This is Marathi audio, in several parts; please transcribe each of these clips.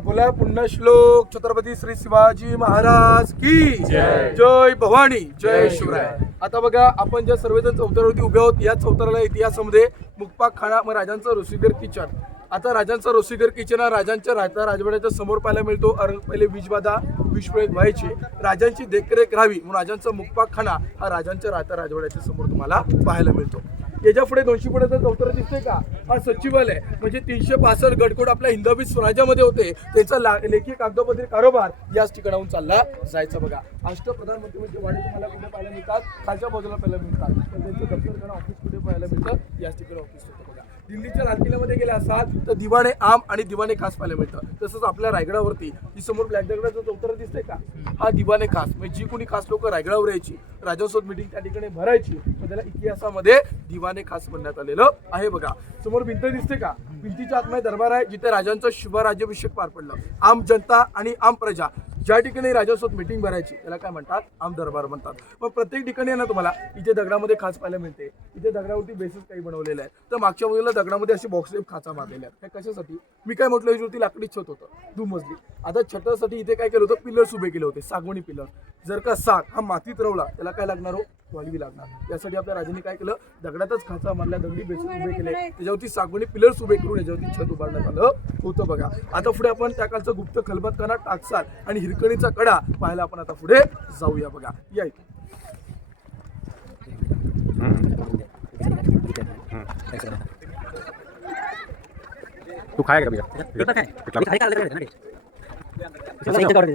बोला पुन्हा श्लोक. छत्रपती श्री शिवाजी महाराज की जय. जय भवानी जय शिवराय. आता बघा आपण ज्या सर्वजण चौतऱ्यावरती उभे आहोत या चौतऱ्याला इतिहासामध्ये मुकपाक खाना मग राजांचं रोसिगर किचन. आता राजांचा रोसिगर किचन हा राजांच्या राजवाड्याच्या समोर पाहायला मिळतो. पहिले वीजबाधा विषप्रयोग व्हायचे, राजांची देखरेख राहावी म्हणून राजांचा मुकपाक खाना हा राजांच्या राजवाड्याच्या समोर तुम्हाला पाहायला मिळतो. याच्या पुढे 200 फुटाचं चौतर दिसते का, हा सचिवालय. म्हणजे 362 गडकोट आपल्या हिंदवी स्वराज्यामध्ये होते, त्याचा लेखी कागदोपत्री कारोबार याच ठिकाणाहून चालला जायचा. बघा अष्टप्रधानमंत्री म्हणजे वाडे तुम्हाला कुठे पाहायला मिळतात, खालच्या बाजूला पाहायला मिळतात. पण त्यांचं दफ्तर ऑफिस कुठे पाहायला मिळतं, याच ठिकाणी ऑफिस होतं. बघा दिल्लीच्या लाल किल्ल्यामध्ये गेले असाल तर दिवाणे आम आणि दिवाणे खास पाहायला मिळतं. तसंच आपल्या रायगडावरती ही समोर ब्लॅक दगडाचं चौतर दिसतंय का, हा दिवाणे खास. म्हणजे जी कोणी खास लोक रायगडावर यायची, राजांसोबत मिटिंग त्या ठिकाणी भरायची, त्याला इतिहासामध्ये दिवाणे खास म्हणण्यात आलेलं आहे. बघा समोर भिंत दिसते का, भिंतीच्या आतमध्ये दरबार आहे जिथे राजांचा शुभराज्याभिषेक पार पडला. आम जनता आणि आम प्रजा ज्या ठिकाणी राजासोबत मिटिंग भरायची त्याला काय म्हणतात, आम दरबार म्हणतात. पण प्रत्येक ठिकाणी आहे ना तुम्हाला इथे दगडामध्ये खाच पाहायला मिळते. इथे दगडावरती बेसिस काही बनवलेलं आहे, तर मागच्या बाजूला दगडामध्ये असे बॉक्स खाचा मारलेल्या आहेत. काय कशासाठी, मी काय म्हटलं, याच्यावरती लाकडी छत होतं दुमजली. आता छतासाठी इथे काय केलं होतं, पिलर्स उभे केले होते, सागवणी पिलर. जर का साग हा मातीत रवला त्याला काय लागणार हो, वाळवी लागणार. यासाठी आपल्या राजांनी काय केलं, दगडातच खाचा मारल्या, दगडी बेसिस उभे केले, त्याच्यावरती सागवणी पिलर्स उभे करून याच्यावरती छत उभारण्यात आलं होतं. बघा आता पुढे आपण त्या काळचं गुप्त खलबतखाना, टाकसाल आणि हिरकणीचा कडा पाहायला आपण आता पुढे जाऊया. बघा या इथे तू खाएगा कभी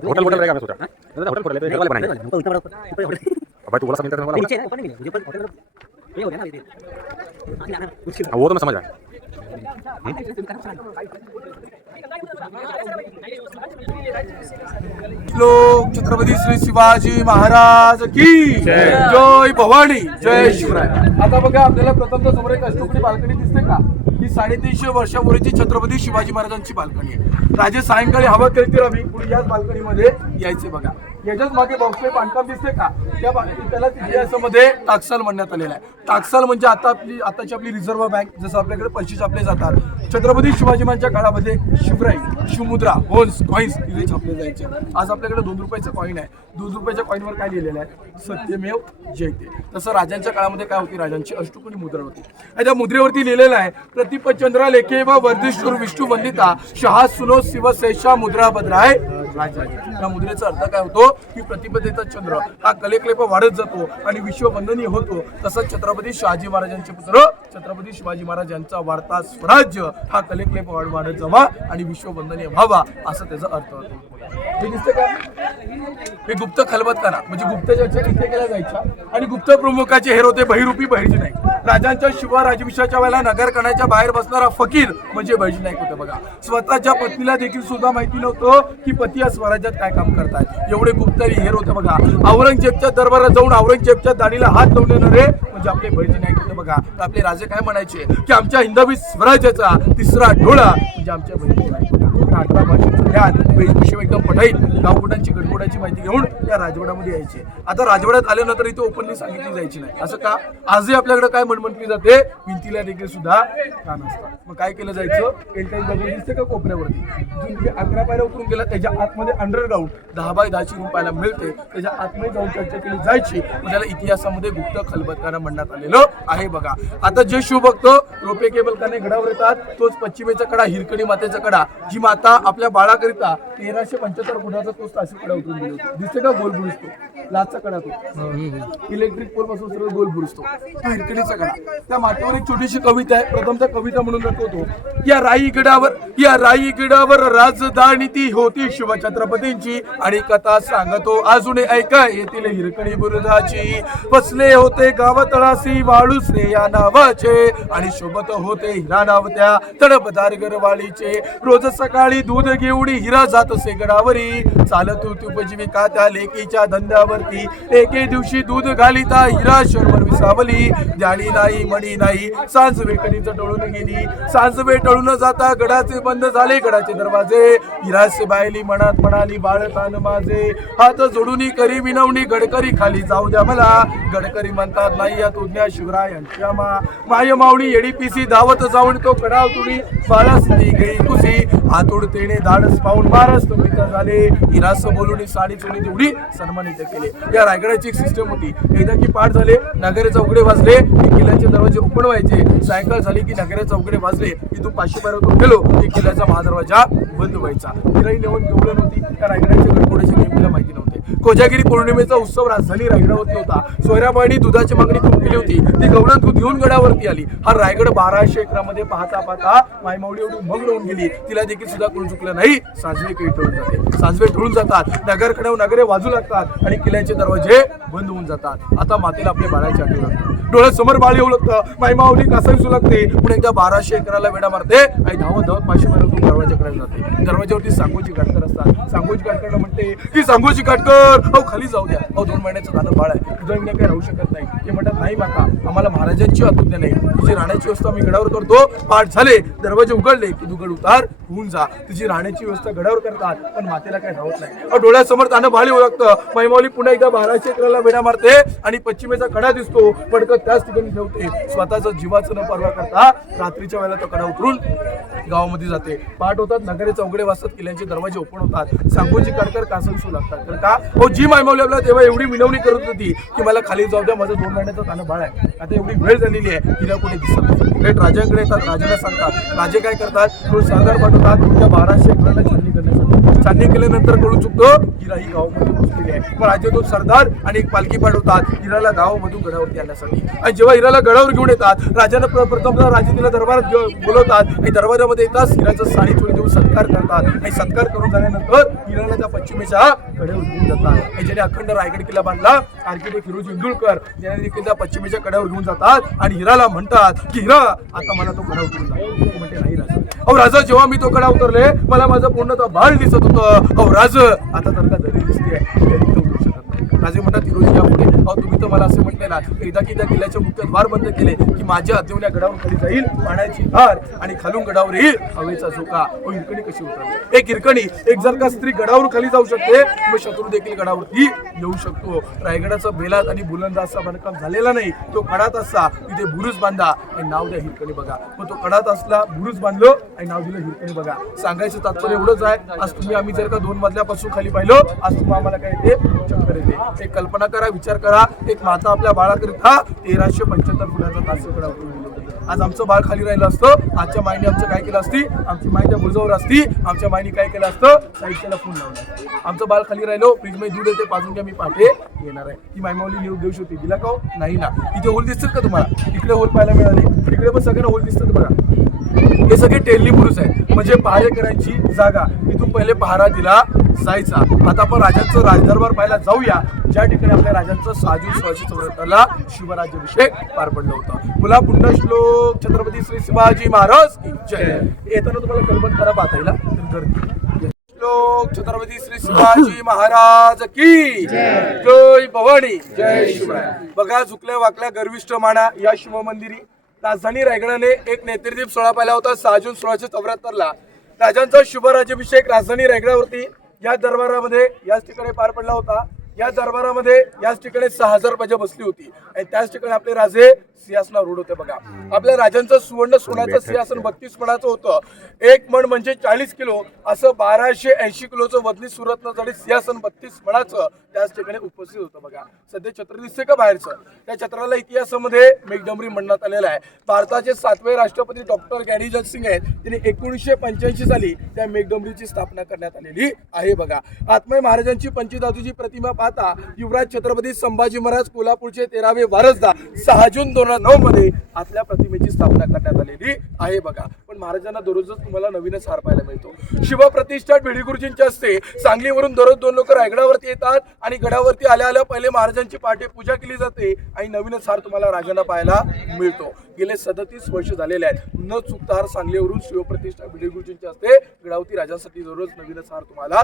होटल होटल रहेगा मैं सोचा होटल खोल लेते हैं, घर वाले बनाएंगे. भाई तू बोला सब मिलता है वाला, वो तो मैं समझ रहा. श्लोक. छत्रपती श्री शिवाजी महाराज की जय भवानी जय शिवराय. आता बघा आपल्याला प्रथम समोर एक अष्टकोनी बाल्कनी दिसते का, ही 350 वर्षापूर्वीची छत्रपती शिवाजी महाराजांची बाल्कनी आहे. राजे सायंकाळी हवा खेळती रवी पुढे याच बाल्कनीमध्ये यायचे. बघा याच्याच मागे बॉक्समध्ये बांधकाम दिसते का, त्याला इतिहासामध्ये टाकसाल म्हणण्यात आलेला आहे. टाकसाल म्हणजे आताची आपली रिझर्व्ह बँक, जसं आपल्याकडे पैसे छापले जातात. छत्रपती शिवाजी महाराजांच्या काळामध्ये शिवराई, शिवमुद्रा, होल्स, कॉईन्स इथे छापले जायचे. आज आपल्याकडे 2 रुपयाचं कॉईन आहे, 2 रुपयाच्या कॉईनवर काय लिहिलेलं आहे, सत्यमेव जयते. तसं राजांच्या काळामध्ये काय होती, राजांची अष्टकोनी मुद्रा होती. आणि त्या मुद्रेवरती लिहिलेलं आहे, प्रतिपचंद्र लेखे व वर्धिष्ठुर विष्णू वंदिता शहा सुनो शिवशेषा मुद्रा भद्राय राजा. या मुद्रेचा अर्थ काय होतो की प्रतिपदेचा चंद्र हा कलेक्लेप वाढत जातो आणि विश्ववंदनीय होतो. तसंच छत्रपती शिवाजी महाराजांचे पुत्र छत्रपती शिवाजी महाराज यांचा वाढता स्वराज्य हा कलेक्लेप वाढत जावा आणि विश्ववंदनीय व्हावा असं त्याचा अर्थ होतो. हे दिसतं का, हे गुप्त खलबतखाना म्हणजे गुप्त चर्चा इथे केल्या जायच्या आणि गुप्त प्रमुखाचे हेर होते बहिरूपी बहिर्जी नाईक. राजांच्या शिवराज्याभिषेकाच्या वेळेला नगरकणाच्या बाहेर बसणारा फकीर म्हणजे बहिर्जी नाईक होते. बघा स्वतःच्या पत्नीला देखील सुद्धा माहिती नव्हतं की पती या स्वराज्यात काय काम करतायत, एवढे गुप्तरी हेर होते. बघा औरंगजेबच्या दरबारात जाऊन औरंगजेबच्या दाढीला हात लावून येणारे म्हणजे आपले बहिर्जी नाईक होते. बघा आपले राजे काय म्हणायचे की आमच्या हिंदवी स्वराज्याचा तिसरा डोळा म्हणजे आमच्या बहिर्जी नाईक. 18 भाषेचं ज्ञान, वेशभूषा एकदम पठाईत, गावकुटांची गडकोटांची माहिती घेऊन या राजवाड्यामध्ये यायचे. आता राजवाड्यात आल्यानंतर इथे ओपनली सांगितली जायची नाही. असं का, आजही आपल्याकडे काय म्हटली जाते, भिंतीला देखील सुद्धा कान असतात. मग काय केलं जायचं, एलटाईन दगड दिसते का कोपऱ्यावरती, 11 पायऱ्या उतरून गेला त्याच्या आतमध्ये अंडरग्राऊंड 10 बाय 10 रूम पाहायला मिळते. त्याच्या आतमध्ये जाऊन चर्चा केली जायची. त्याला इतिहासामध्ये गुप्त खलबतखाना म्हणण्यात आलेलं आहे. बघा आता जे शिवभक्त रोपे केबल काने गडावर येतात, तोच पश्चिमेचा कडा, हिरकणी मातेचा कडा, जी माता आपल्या बाळाकरिता 1375 फुटाचा तो ताशी कडा उतरून दिला होता. दिसते का, गोल बुरुजतो लाचचा कडा, तो इलेक्ट्रिक पोल पासून सर्व गोल बुरुजतो, तो हिरकणीचा कडा. त्या मातेवर एक छोटीशी कविता आहे, प्रथमचा कविता म्हणून दाखवतो. या राईगडावर राजधानी ती होती शिवछत्रपतींची आणि कथा सांगतो अजून ऐका येथील हिरकणी बुरुजाची. बसले होते गावतळासी वाळूसरे या नावाचे आणि सोबत होते हिरा नावत्या तडपदार गरवाळीचे. रोज सकाळी दूध घेऊन हिरा जात असे गडावरी, चालत होती उपजीविका त्या लेकीच्या धंद्यावरती. एके दिवशी दूध घालिता हिरा शर्मर विसावली, जाणी नाही मणी नाही सांज वेकणीच टळून गेली. सांज वे टळून जाता गडाचे बंद झाले गडाचे दरवाजे. हिरासे बायली मनात म्हणाली बाळतान माझे, हात जोडून करी विनवणी गडकरी खाली जाऊ द्या मला. गडकरी म्हणतात नाही या तुज्ञा शिवरायांच्या माय मावणी येडी पिसी धावत जाऊन तो कडाव तुडी बाळासली गई कुसी. हातोड तेणे धाडस पाहून महाराज तुम्ही झाले हिरास बोलून साडी चोरी तेवढी सन्मानित केले. या रायगडाची एक सिस्टम होती. एकदा की पाठ झाले नगरे चौकडे वाजले की किल्ल्याचे दरवाजे ओपन व्हायचे. सायंकाळ झाली की नगरे चौकडे वाजले की तू 500 पायऱ्यातून गेलो की किल्ल्याचा महादरवाजा बंद व्हायचा. हिराई नेऊन गवळण होती. त्या रायगडाच्या गडकोड्याचे नियम तिला माहिती नव्हते. कोजागिरी पौर्णिमेचा उत्सव राजधानी रायगडावरती होता. सोयराबाईंनी दुधाची मागणी खूप केली होती. ती गवळण दूध घेऊन गडावरती आली. हा रायगड 1200 एकरामध्ये पाहता पाहता मायमावली एवढी मग्न होऊन गेली. तिला देखील सुद्धा कोण चुकलं नाही. सांजवे काही टळून जाते. सांजवे टळून जातात. नगरकडे नगरे वाजू लागतात आणि किल्ल्याचे दरवाजे बंद होऊन जातात. आता मातेला आपल्या बाळाची आठवण लागते. डोळ्यासमोर बाळ येऊ लागतं. मायमावली कासावीसू लागते. पण एकदा 1200 एकराला वेडा मारते आणि धावत धावत 500 पायऱ्यातून दरवाजाकडे जाते. दरवाजावरती सांगोची काटकर असतात. सांगोची काटकर म्हणते की सांगोची काटकर अहो खाली जाऊ द्या. अहो 2 महिन्याचं दानं बाळ आहे. तुझं काही राहू शकत नाही. ते म्हणतात नाही माता आम्हाला महाराजांची आज्ञा नाही. तुझी राहण्याची व्यवस्था मी गडावर करतो. पाठ झाले दरवाजे उघडले की तू गड उतार होऊन जा. तुझी राहण्याची व्यवस्था गडावर करतात. पण मातेला काय धावत नाही. अहो डोळ्यासमोर दानं बाळ येऊ लागतं. मैमावली पुन्हा एकदा 1200 एकराला वेडा मारते आणि पश्चिमेचा कडा दिसतो. पडकत त्याच ठिकाणी ठेवते. स्वतःच जीवाचं न परवा करता रात्रीच्या वेळेला तो कडा उतरून गावामध्ये जाते. पाठ होतात नगरे चौकडे वाजतात. किल्ल्याचे दरवाजे ओपन होतात. सांगोची काडकर कासवसू लागतात. तर का हो जी मायमावली आपल्याला तेव्हा एवढी विनवणी करत होती की मला खाली जाऊ द्या माझं 2 महिन्याचं तानं बाळ आहे. आता एवढी वेळ झालेली आहे तिला कोणी दिसत नाही. थेट राजाकडे येतात. राजाला सांगतात. राजे काय करतात दोन सरदार पाठवतात त्या 1200 एकराला छाननी करण्यासाठी. छाननी केल्यानंतर कळून चुकतो हिरा ही गावामध्ये पोहोचलेली आहे. पण राजे 2 सरदार आणि एक पालखी पाठवतात हिराला गावामधून गडावरती आणण्यासाठी. आणि जेव्हा हिराला गडावर घेऊन येतात राजानं प्रथमतः राजे तिला दरबारात बोलवतात आणि दरबारामध्ये येतात हिराचं साडी चोरी देऊन सत्कार करतात. आणि सत्कार करून झाल्यानंतर हिराला त्या पश्चिमेच्या कडेवर घेऊन जातात. ज्याने अखंड रायगड किल्ला बांधला आर्किटेक्ट हिरोजी इंदुरकर याने देखील त्या पश्चिमेच्या कड्यावर घेऊन जातात आणि हिराला म्हणतात की हिरा आता मला तो कडा उतरून जा. म्हणते नाही राजा. अहो राजा जेव्हा मी तो कडा उतरले मला माझं पूर्णतः बाळ दिसत होतं. अहो राज आता तर का दरी दिसते राजे म्हणतात हिरोजी या पुढे. अहो तुम्ही तर मला असे म्हटले ना एकदा की त्या किल्ल्याचे मुख्य द्वार बंद केले की माझ्या आज्ञेने गडावर खाली जाईल पाण्याची धार आणि खालून गडावर येईल हवेचा झोका. हिरकणी कशी उतरली. एक हिरकणी एक जर का स्त्री गडावर खाली जाऊ शकते मग शत्रू देखील गडावरती येऊ शकतो. रायगडाचा बेलात आणि बुलंद असा बांधकाम झालेला नाही. तो कडात असला तिथे बुरुज बांधा आणि नाव द्या हिरकणी बघा. मग तो कडात असला बुरुज बांधलो आणि नाव दिलं हिरकणी बघा. सांगायचं तात्पर्य एवढंच आहे आज तुम्ही आम्ही जर का 2 मजल्यापासून खाली पाहिलो आज तुम्हाला आम्हाला काय येते चक्कर येते. एक कल्पना करा विचार करा एक माता आपल्या बाळाकरिता 1375 फुटाचा तासकडा उतरून आज आमचं बाळ खाली राहिलं असतं आजच्या माईने आमचं काय केलं असती आमची माई त्या बुरजावर असती. आमच्या माईने काय केलं असतं साहित्याला फोन लावला. आमचं बाळ खाली राहिलो फ्रीजमध्ये दूध येते पाजून घ्या मी पाठे येणार आहे. ती मायमावली निरोप देऊ शकते दिला का नाही ना. इथे होल दिसतात का तुम्हाला इकडे होल पाहायला मिळाले तिकडे पण सगळ्यांना होल दिसतात बघा. हे सगळे टेल्ली बुरुज आहे म्हणजे पहारेकरांची जागा. इथून पहिले पहारा दिला जायचा. आता आपण राजांचं राजदरबार पाहायला जाऊया ज्या ठिकाणी आपल्या राजांचं 6 जून 1674 शिवराज्याभिषेक पार पडलं होतं. मुला पुन्हा श्लोक छत्रपती श्री शिवाजी महाराज की जय. येताना तुम्हाला कल्पना करा पाहता गर्दी. श्लोक छत्रपती श्री शिवाजी महाराज की जय भवानी जय शिवराय. बघा झुकल्या वाकल्या गर्विष्ठ माना या शिवमंदिरी राजधानी रायगडाने एक नेत्रदीप सोहळा पाहिला होता 6 जून 1674 राजांचा शुभराज्याभिषेक राजधानी रायगडावरती या दरबारामध्ये याच ठिकाणी पार पडला होता. या दरबारामध्ये याच ठिकाणी 6000 प्रजा बसली होती आणि त्याच ठिकाणी आपले राजे सिंहासनावर रूढ होते. बघा आपल्या राजांचं सुवर्ण सोन्याचं सिंहासन 32 मणाचं होतं. 1 मण म्हणजे 40 किलो असं 1280 किलोचं वजनी सुरत्न जडी सिंहासन 32 मणाचं त्याच ठिकाणी उपस्थित होतं. बघा सध्या छत्र दिसते का बाहेरचं त्या छत्राला इतिहासामध्ये मेघडंबरी म्हणण्यात आलेलं आहे. भारताचे 7वे राष्ट्रपती डॉक्टर गॅरीजन सिंग आहेत. त्यांनी 1985 साली त्या मेघडंबरीची स्थापना करण्यात आलेली आहे. बघा आत्माई महाराजांची पंचधातूची प्रतिमा पाहता युवराज छत्रपती संभाजी महाराज कोल्हापूरचे 13वे वारसदार 6 जून 2009 मध्ये आपल्या प्रतिमेची स्थापना करण्यात आलेली आहे. बघा पण महाराजांना दररोजच तुम्हाला नवीनच हार पाहायला मिळतो. शिवप्रतिष्ठा भिडी गुरुजींच्या हस्ते सांगलीवरून दररोज 2 लोक रायगडावरती येतात आणि गडावरती आल्या आल्या पहिले महाराजांची पहाटे पूजा केली जाते आणि नवीनच हार तुम्हाला राजांना पाहायला मिळतो. गेले 37 वर्ष झालेले आहेत न चुकता हार सांगलीवरून शिवप्रतिष्ठा भिडी गुरुजींच्या हस्ते गडावरती राजांसाठी दररोज नवीनच हार तुम्हाला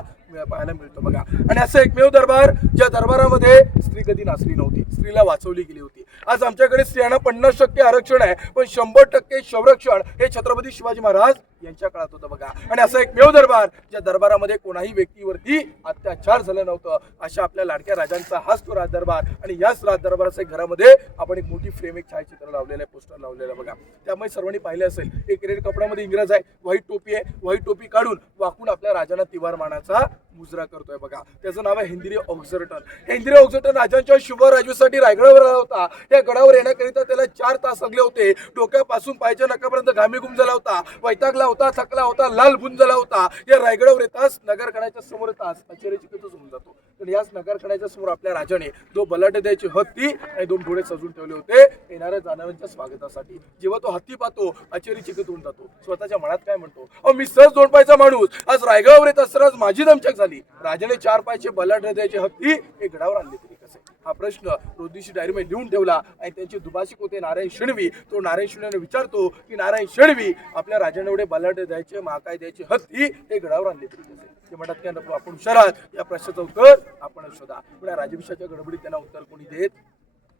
पाहायला मिळतो. बघा आणि असं एकमेव दरबार ज्या दरबारामध्ये स्त्री कधी नाचली नव्हती स्त्रीला वाचवली गेली होती. आज आमच्याकडे स्त्रियांना 50% आरक्षण आहे पण 100% संरक्षण हे छत्रपती शिवाजी महाराज यांच्या काळात होतं बघा. आणि असा एकमेव दरबार ज्या दरबारामध्ये कोणाही व्यक्तीवरती अत्याचार झालं नव्हतं. अशा आपल्या लाडक्या राजांचा हाच तो राज दरबार. आणि याच राज दरबाराच्या घरामध्ये आपण एक मोठी फ्रेम, एक छायाचित्र लावलेलं आहे, पोस्टर लावलेलं बघा. त्यामुळे सर्वांनी पाहिले असेल, एक रेड कपड्यामध्ये इंग्रज आहे, व्हाईट टोपी आहे, व्हाईट टोपी काढून वाकून आपल्या राजांना तिवार मानाचा मुजरा करतोय बघा. त्याचं नाव आहे हेनरी ऑक्झर्टन. हेनरी ऑक्झर्टन राजांच्या शुभ राजूसाठी रायगडावर आला होता. त्या गडावर येण्याकरिता त्याला 4 तास लागले होते. डोक्यापासून पायच्या नकापर्यंत घामी गुंजला होता, वैतागला होता, थकला होता, लाल बुंजला होता. या रायगडावर येताच नगरखान्याच्या समोर येताच आश्चर्यचकितच होऊन जातो. तर याच नगरखान्याच्या समोर आपल्या राजाने 2 बलाढ्य द्यायची हत्ती आणि 2 घोडे सजून ठेवले होते येणाऱ्या जाणाऱ्यांच्या स्वागतासाठी. जेव्हा तो हत्ती पाहतो आश्चर्यचकित होऊन जातो. स्वतःच्या मनात काय म्हणतो, अहो मी सहज 2 पायचा माणूस आज रायगडावर येत असताना माझी दमछाक झाली. राजाने 4 पायचे बलाढ्य द्यायची हत्ती एक गडावर आणली तरी कसे? हा प्रश्न रोजदिवशी डायरीमध्ये लिहून ठेवला. आणि त्यांचे दुभाषिक होते नारायण शेणवी. तो नारायण शेणवीने विचारतो की नारायण शेणवी, आपल्या राजाने एवढे बलाढ्य द्यायचे, महाकाय द्यायची हत्ती हे गडावर आणली तरी कसे? ते म्हणतात की नको, आपण हुशारात, या प्रश्नाचं उत्तर आपण शोधा. पण राजभिषेकाच्या गडबडीत त्यांना उत्तर कोणी देत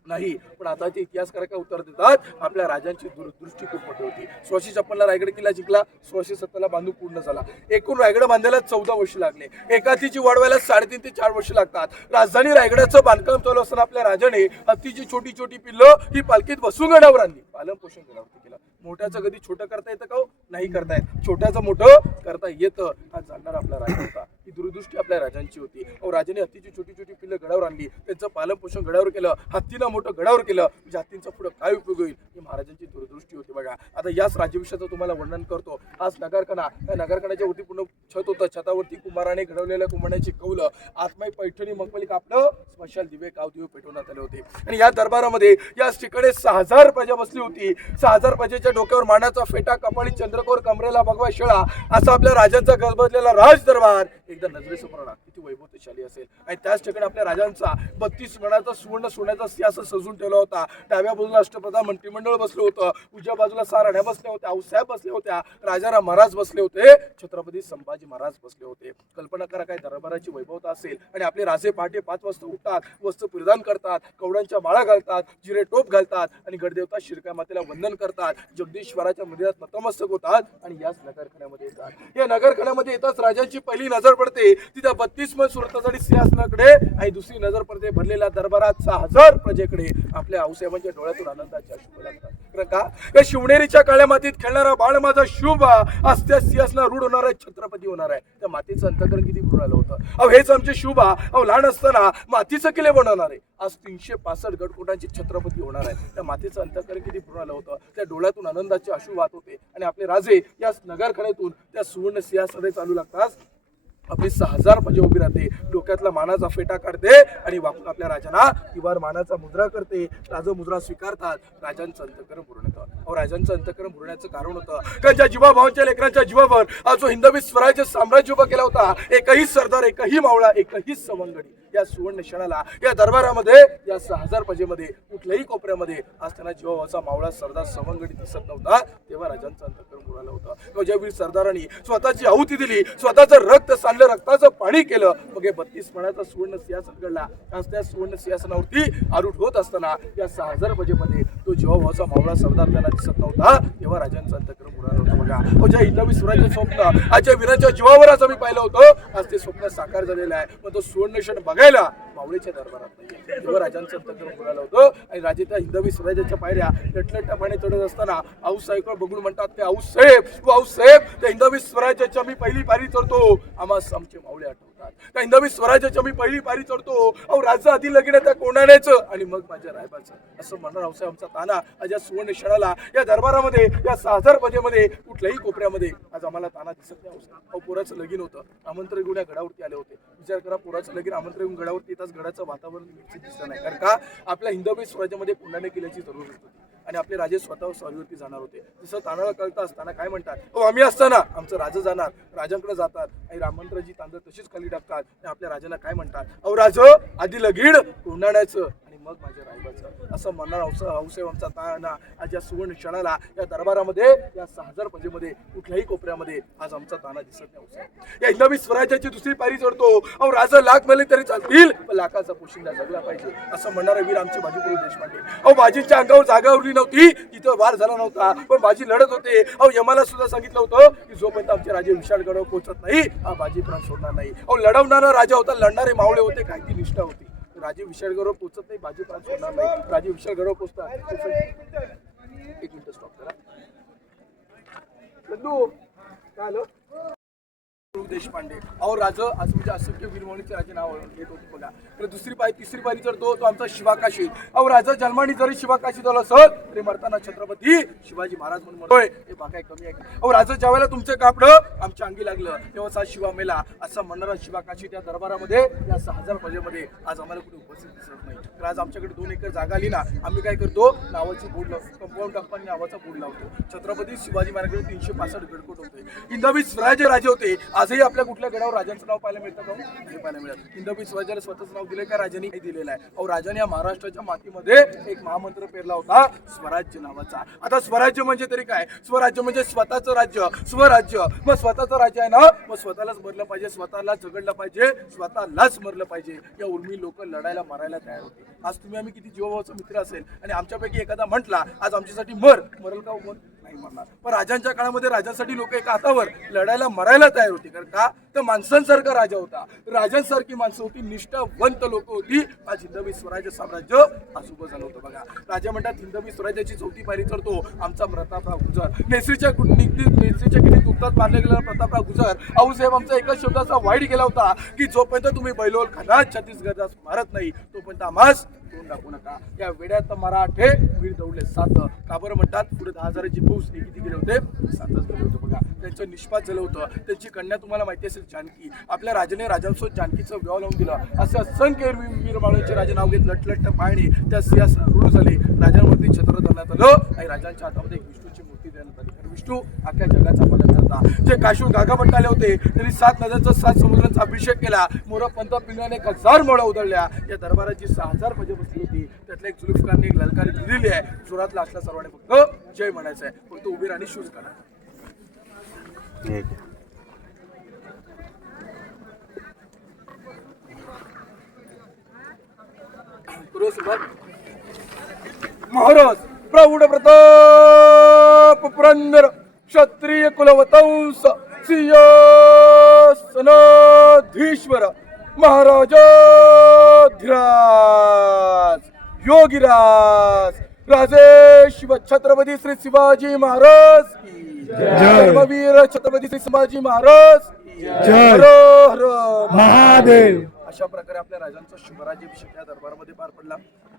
नाही. पण आताचे इतिहासकार काय उत्तर देतात, आपल्या राजांची दूरदृष्टी खूप मोठी होती. 1656 रायगड किल्ला जिंकला, 1670 बांधून पूर्ण झाला. एकूण रायगड बांधायला 14 वर्ष लागले. एकातीची वाढवायला 3.5 ते 4 वर्ष लागतात. राजधानी रायगडाचं बांधकाम चालू असताना आपल्या राजाने हत्तीची छोटी छोटी पिल्लं ही पालखीत बसून गडावर आणली, पालन पोषण गडावरती केलं. मोठ्याचं कधी छोटं करता येतं का? नाही करता येत. छोट्याचं मोठं करता येतं. हा जाणणारा आपला राजा होता. ही दूरदृष्टी आपल्या राजांची होती. राजाने हत्तीची छोटी छोटी पिल्लं गडावर आणली, त्यांचं पालन पोषण गडावर केलं, हत्तीला मोठं गडावर केलं. म्हणजे हत्तींचा पुढे काय उपयोग होईल ही महाराजांची दूरदृष्टी होती बघा. आता याच राज्याभिषेकाचं तुम्हाला वर्णन करतो. आज नगरखाना, त्या नगरखान्याच्या वरती पूर्ण छत होतं. छतावरती कुंभाराने घडवलेल्या कुंभाराची कौलं, आत्माई पैठणी मखमली कापलं, स्मशाल दिवे काव दिवे पेटवण्यात आले होते. आणि या दरबारामध्ये याच ठिकाणी 6000 प्रजा बसली होती. 6000 प्रजेच्या डोक्यावर मानाचा फेटा, कपाळी चंद्रकोर, कमरेला भगवा शेळा असा आपल्या राजांचा गजबजलेला राज दरबार एकदा नजरेसमोर आला. किती वैभवशाली असेल. आणि त्याच ठिकाणी आपल्या राजांचा 32 मणाचा सुवर्ण सोन्याचा सिंहासन सजून ठेवला होता. डाव्या बाजूला अष्टप्रधान मंत्रिमंडळ बसलं होतं, उजव्या बाजूला 6 राण्या बसल्या होत्या, आऊसाहेब बसले होत्या, राजाराम महाराज बसले होते, छत्रपती संभाजी महाराज बसले होते. कल्पना करा काय दरबाराची वैभवता असेल. आणि आपले राजे पहाटे 5 वाजता उठतात, वस्त्र परिधान करतात, कवड्यांच्या माळा घालतात, जिरे टोप घालतात आणि गडदेवता शिरका मातेला वंदन करतात, जगदीश्वराच्या मंदिरात नतमस्तक होतात आणि याच नगरखान्यामध्ये येतात. या नगरखान्यामध्ये येताच राजांची पहिली नजर पडते तिथे 32 मन सुरतासाठी सिंहासनाकडे आणि दुसरी नजर पडते भरलेल्या दरबारात 6000 प्रजेकडे. आपल्या आऊसाहेबांच्या डोळ्यातून आनंदाचे अश्रू लागतात. का या शिवनेरीच्या काळ्या मातीत खेळणारा बाळ माझा शुभ आज त्या सिंहासना रूढ होणार आहे, छत्रपती होणार आहे. त्या मातीचं अंतकरण किती भरून आलं होतं. अहो हेच आमचे शुभ, अहो लहान असताना मातीचं किल्ले बनवणार आहे, आज 365 गडकोटांचे छत्रपती होणार आहे. त्या मातीचं अंतकरण किती भरून आलं होतं. त्या डोळ्यातून आनंदाचे अश्रू वाहत होते. आणि आपले राजे या नगरखान्यातून त्या सुवर्ण सिंहासनात चालू लागतात. आपली 6000 प्रजा उभी राहते, डोक्यातला मानाचा फेटा काढते आणि वाकून आपल्या राजांना तिवार मानाचा मुद्रा करते. राजा मुद्रा स्वीकारतात. राजांचं अंतकरण भरून येतं. राजांचं अंतकरण भरण्याचं कारण होतं कारण ज्या जीवाभावांच्या लेकरांच्या जीवावर आज जो हिंदवी स्वराज्य साम्राज्य उभं केला होता, एकही सरदार, एकही मावळा, एकही सवंगडी या सुवर्ण क्षणाला या दरबारामध्ये या 6000 प्रजेमध्ये कुठल्याही कोपऱ्यामध्ये आज त्यांना जीवाभावाचा मावळा, सरदार, सवंगडी दिसत नव्हता. तेव्हा राजांचं अंतकरण भरलं होतं. ज्यावेळी सरदारांनी स्वतःची आहुती दिली, स्वतःचं रक्त सांडलं, रक्ताचं पाणी केलं, मग हे 32 मणाचा सुवर्ण सिंहासन घडला. आज त्या सुवर्ण सिंहासनावरती आरूढ होत असताना या 6000 प्रजेमध्ये तो जीवाभावाचा मावळा सरदार त्यांना दिसत नव्हता. तेव्हा राजांचं अंतकरण भरलं होतं बघा. ज्या हिंदवी स्वराज्य स्वप्न आजच्या वीरांच्या जीवावर आज आम्ही पाहिलं होतं, आज ते स्वप्न साकार झालेलं आहे. मग तो सुवर्ण क्षण बघायला मावळीच्या दरबारात नाही. तेव्हा राजांचं अंतकरण भरलं होतं. आणि राजे त्या हिंदवी स्वराज्याच्या पायऱ्या लटलटापणे चढत असताना आऊसाहेब बघून म्हणतात, ते आऊसाहेब, आऊसाहेब, त्या हिंदवी स्वराज्याच्या मी पहिली पायरी चढतो, आम्हाला आमचे मावळे आठवतात. त्या हिंदवी स्वराज्याच्या मी पहिली पायरी चढतो, अहो राजा आधी लगीन त्या कोणाण्याचं आणि मग माझ्या रायबाचं, असं म्हणणार आऊसाहेब आमचा ताना आज या सुवर्ण क्षणाला या दरबारामध्ये या 6000 प्रजेमध्ये कुठल्याही कोपऱ्यामध्ये आज आम्हाला ताना दिसत नाही. अहो पोराचं लगीन होतं, आमंत्रण घेऊन या गडावरती आले होते. विचार करा, पोराचं लगीन आमंत्रण घेऊन गडावरती येताच गडाचं वातावरण दिसत नाही. कारण का आपल्या हिंदवी स्वराज्यामध्ये कोंडाणे केल्याची जरूर होती. आणि आपले राजे स्वतः स्वारीवरती जाणार होते. जसं तानाला कळतं असताना काय म्हणतात, आम्ही असताना आमचं राजा जाणार, राजांकडे जातात आणि राममंत्राची तांदळ तशीच खाली टाकतात. आणि आपल्या राजाला काय म्हणतात, राज आधी लगीड कोंडाण्याचं आणि मग माझ्या रायबाचं असं म्हणणार हौसेव आमचा ताना आज या सुवर्ण क्षणाला या दरबारामध्ये या 6000 प्रजेमध्ये कुठल्याही कोपऱ्यामध्ये आज आमचा ताना दिसत नाही हौसेव. या हिंदवी स्वराज्याची दुसरी पायरी चढतो. अहो राजा लाख मेले तरी चालतील पण लाखाचा पोशिंदा जगला पाहिजे असं म्हणणारे वीर आमचे बाजीप्रभू देशपांडे. अहो बाजींच्या अंगावर जागा उरली नव्हती तिथं वार झाला नव्हता पण बाजी लढत होते. अहो यमाला सुद्धा सांगितलं होतं की जोपर्यंत आमचे राजे विशाळगडावर पोहोचत नाही हा बाजी प्राण सोडणार नाही. अहो लढवणारा राजा होता लढणारे मावळे होते काय ती निष्ठा होती. राजे विशाळगडावर पोहोचत नाही बाजी प्राण सोडणार नाही. राजे विशाळगडावर पोहोचतात. एक मिनिट स्टॉप करा. लड्डू काय आलं देशपांडे अहो राज आज म्हणजे असंख्य वीरमौलीचे राजे नाव घेत होते बघा. तर दुसरी पायरी तिसरी पायरी चढतो तो आमचा शिवाकाशी. अहो राजा जन्मानी जरी शिवाकाशी झाला असत तरी मरताना छत्रपती शिवाजी महाराज म्हणून म्हणतोय हे बाकाय कमी आहे. अहो राजा ज्या वेळेला तुमचं कापडं आमच्या अंगी लागलं तेव्हा सा शिवा मेला असं म्हणणारा शिवाकाशी त्या दरबारामध्ये या 6000 प्रजेमध्ये आज आम्हाला कुठे उपस्थित दिसत नाही. तर आज आमच्याकडे 2 एकर जागा आली ना आम्ही काय करतो नावाची बोर्ड लावतो कंपाऊंड कंपनी नावाचा बोर्ड लावतो. छत्रपती शिवाजी महाराजांकडे 365 गडकोट होते. हिंदवी स्वराज्य राजे होते. आजही आपल्या कुठल्या गडावर राजांचं नाव पाहायला मिळतं का? नाही पाहायला मिळत. हिंदवी स्वराज्याला स्वतःच नाव दिलंय का राजांनी नाही दिलेलं आहे. अहो राजाने या महाराष्ट्राच्या मातीमध्ये एक महामंत्र पेरला होता स्वराज्य नावाचा. आता स्वराज्य म्हणजे तरी काय? स्वराज्य म्हणजे स्वतःचं राज्य स्वराज्य. मग स्वतःचं राज्य आहे ना मग स्वतःलाच मरलं पाहिजे स्वतःलाच झगडलं पाहिजे स्वतःलाच मरलं पाहिजे. या उर्मी लोक लढायला मरायला तयार होते. आज तुम्ही आम्ही किती जीवाभावाचा मित्र असेल आणि आमच्यापैकी एखादा म्हटला आज आमच्यासाठी मरल का मर नाही म्हणणार. पण राजांच्या काळामध्ये राजांसाठी लोक एका हातावर लढायला मरायला तयार होती. कारण का तर माणसांसारखा राजा होता राजांसारखी माणसं होती निष्ठावंत लोक होती. आज हिंदवी स्वराज्य साम्राज्य आज उभं झालं होतं बघा. राजा म्हणतात हिंदवी स्वराज्याची 4थी पायरी चढतो आमचा प्रतापराव गुजर. नेसरीच्या किडीत उत्तात मारले गेलेला प्रतापराव गुजर. आऊसाहेब आमचा एकाच शब्दाचा वाईट गेला होता की जोपर्यंत तुम्ही बैलोल खानात छत्तीसगडास मारत नाही तोपर्यंत आम्हास तोंड दाखवू नका. या वेड्यात मराठे वीर दौडले 7. का बरं म्हणतात पुढे 10,000ची फौज हे किती गेले होते 7च गेले होते बघा. त्यांचं निष्पात झालं होतं. त्यांची कन्या तुम्हाला माहिती असेल जानकी. आपल्या राजाने राजांसोबत जानकीचं विवाह लावून दिलं. असं असंख्य वीरमाळूंचे राजे नाव घेत लटलट पाहणे त्या सिंहास रूढ झाले. राजांवरती छत्र धरण्यात आलं आणि राजांच्या हातामध्ये एक विष्णूची मूर्ती देण्यात आली. विष्णू अख्ख्या जगाचा पालन करता. जे काशू गागाभट्ट आले होते त्यांनी 7 नद्यांचा 7 समुद्रांचा अभिषेक केला. मोरा पंत पिंगाने 1000 मोळा उधळल्या. या दरबाराची 6000 प्रजा बसली होती. त्यातल्या एक जुल्फकारने एक ललकारी दिलेली आहे. जोरातला असला सर्वांनी फक्त जय म्हणायचं आहे. फक्त उभे राहणे शूज करा. महाराज प्रौढ प्रताप पुरंदर क्षत्रिय कुलवतंस सिंहासनाधीश्वर महाराजाधिराज योगीराज राजे शिव छत्रपती श्री शिवाजी महाराज की धर्मवीर छत्रपती श्री शिवाजी महाराज की हर हर महादेव. अशा प्रकारे आपल्या राजांचा शुभराज्याभिषेक या दरबारामध्ये पार पडला.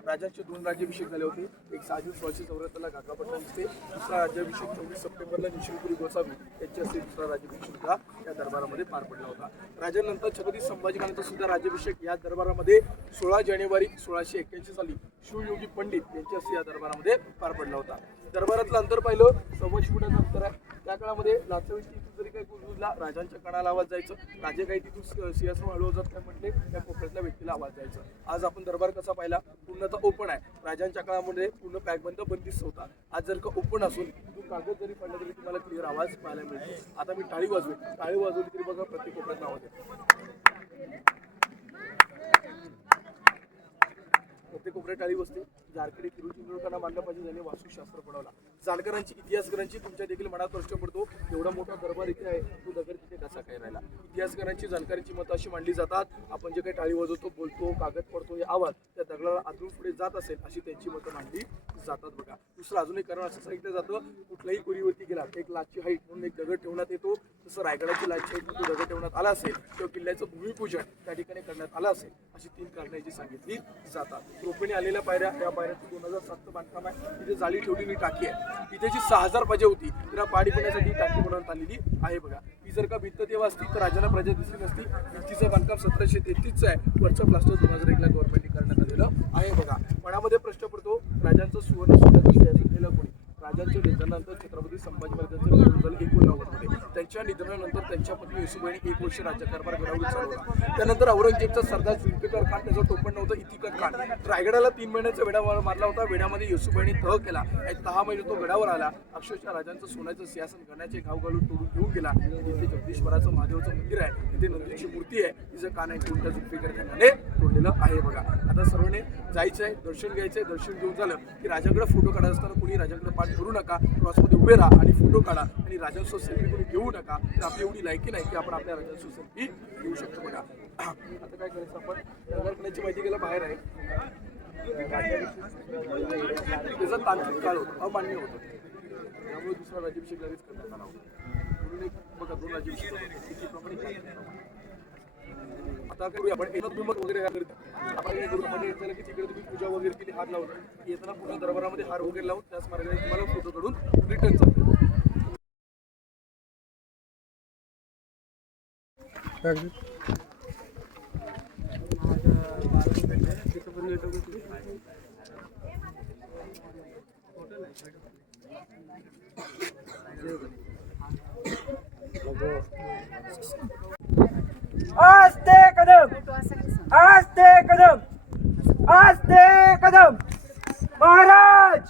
राजांचे 2 राज्याभिषेक झाले होते. एक साजूक 1674 ला गागाभट्ट दिसते. दुसरा राज्याभिषेक 24 सप्टेंबरला निशिगुरी गोसावी यांच्या हस्ते दुसरा राज्याभिषेक सुद्धा या दरबारामध्ये पार पडला होता. राजानंतर छत्रपती संभाजी महाराजांचा सुद्धा राज्याभिषेक या दरबारामध्ये 16 जानेवारी 1681 साली शिवयोगी पंडित यांच्या हस्ते या दरबारामध्ये पार पडला होता. दरबारातलं अंतर पाहिलं 100 फुटाचं अंतर आहे. त्या काळामध्ये लाचवीची जरी काही कुजला राजांच्या कानाला आवाज जायचं. राजे काही तिथून सिंहासन हळू जात काय म्हटले त्या कोपऱ्यातल्या व्यक्तीला आवाज जायचा. आज आपण दरबार कसा पाहिला पूर्णतः ओपन आहे. राजांच्या काळामध्ये पूर्ण पॅकबंद बंदिस्त होता. आज जर का ओपन असून तू कागद जरी पडला तरी तुम्हाला क्लिअर आवाज पाहायला मिळतो. आता मी टाळी वाजवली तरी बघा प्रत्येक कोपऱ्यात आवाज येतो. प्रत्येक कोपऱ्यात टाळी बसते. झारखंडी किरुचिंद्रकांना मानलं पाहिजे ज्याने वास्तुशास्त्र पडवला. जानकरांची इतिहासकारांची तुमच्या देखील मनात प्रश्न पडतो एवढा मोठा दरबार इथे आहे तो दगड तिथे कसा काय राहिला. इतिहासकारांची जानकारांची मतं अशी मांडली जातात आपण जे काही टाळी वाजवतो बोलतो कागद पडतो हे आवाज त्या दगडाला आदळून पुढे जात असेल अशी त्यांची मतं मांडली जातात बघा. दुसरं अजून एक कारण असं सांगितलं जातं कुठल्याही कुरीवरती गेला एक लाचची हाईट म्हणून एक दगड ठेवण्यात येतो. तसं रायगडाची लाचची हाईट म्हणून दगड ठेवण्यात आला असेल किंवा किल्ल्याचं भूमिपूजन त्या ठिकाणी करण्यात आलं असेल अशी 3 कारणे जी सांगितली जातात. रोपणे आलेल्या पायऱ्या या पायऱ्याचं 2007चं बांधकाम आहे. तिथे जाळी ठेवलेली टाकी आहे. तिथे जी 6000 प्रजा होती तिला पाणी पिण्यासाठी टाकी बनवण्यात आलेली आहे बघा. ही जर का भिंत तेव्हा असती तर राजाला प्रजा दिसली नसती. भिंतीचं बांधकाम 1733चं आहे. वरचं प्लास्टर 2001 ला गव्हर्नमेंटने करण्यात आलेलं आहे बघा. मनामध्ये प्रश्न पडतो राजांचं सुवर्ण सुद्धा केलं कोणी. राजांच्या निधनानंतर छत्रपती संभाजी महाराजांचं निधन झालं 1990 मध्ये. त्यांच्या निधनानंतर त्यांच्या पत्नी येसुबाईने 1 वर्ष राज्यकारभार घडावून चालवला. त्यानंतर औरंगजेबचा सरदार जुल्फिकार खान, त्याचं टोपण नव्हतं इतिकत खान, रायगडाला 3 महिन्याचा वेढा मारला होता. वेड्यामध्ये येसुबाईने तह केला आणि 10 महिने तो गडावर आला. अक्षरशः राजांचं सोन्याचं सिंहासन करण्याचे घाव घालून तोडून घेऊन गेला. तिथे जगदीश्वराचं महादेवाचं मंदिर आहे, तिथे नंदीची मूर्ती आहे, तिचं कान आहे उलटा जुल्फिकार खानाने तोडलेलं आहे बघा. आता सर्वांनी जायचं आहे, दर्शन घ्यायचंय. दर्शन घेऊन झालं की राजाकडे फोटो काढत असताना कोणी राजाकडे पाठ करू नका, क्रॉसमध्ये उभे राहा आणि फोटो काढा. आणि राजांसोबत सेल्फी कोणी घेऊ नका. तर आपली एवढी लायकी नाही की आपण आपल्या राजांसोबत सेल्फी घेऊ शकतो बघा. आता काय करायचं, आपण करण्याची माहिती गेलं बाहेर आहे. त्याचा तांत्रिक काळ होता, अमान्य होतं, त्यामुळे दुसरा राज्याभिषेक लगेच करण्यात आला होता. म्हणून एक बघा 2 राज्याभिषेक आता करूया आपण. एनोद्गमत वगैरे काय करतो आपण, हे करू आपण येताना की तिकडे तुम्ही पूजा वगैरे केली, हार लावून येताना पुन्हा दरबारामध्ये हार वगैरे लावून त्याच मार्गाने तुम्हाला फोटो काढून रिटर्न चालतो. आस्ते कदम, आस्ते कदम, आस्ते कदम. महाराज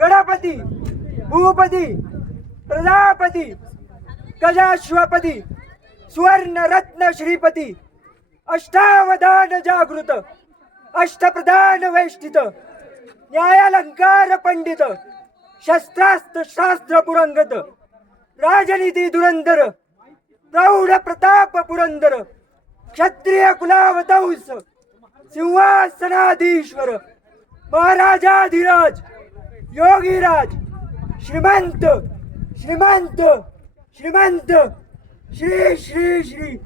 गणपती, भूपती, प्रजापती, गजाश्वपती, सुवर्ण रत्न श्रीपती, अष्टावधान जागृत, अष्टप्रधान वेष्टित, न्यायालंकार पंडित, शस्त्रास्त्र शास्त्र पुरंगत, राजनीती धुरंधर, प्रौढ प्रताप पुरंदर, क्षत्रिय कुलावतंस, सिंहासनाधीश्वर, महाराजाधिराज, योगीराज, श्रीमंत श्रीमंत श्रीमंत, श्री श्री श्री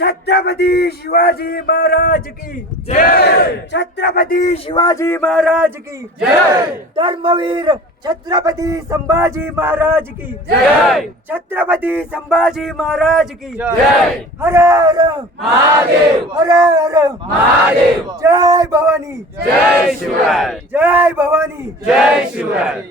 छत्रपती शिवाजी महाराज की जय, छत्रपती शिवाजी महाराज की जय, धर्मवीर छत्रपती संभाजी महाराज की जय, छत्रपती संभाजी महाराज की जय. हर हर महादेव, हर हर महादेव. जय भवानी, जय शिवराय, जय भवानी, जय शिवराय.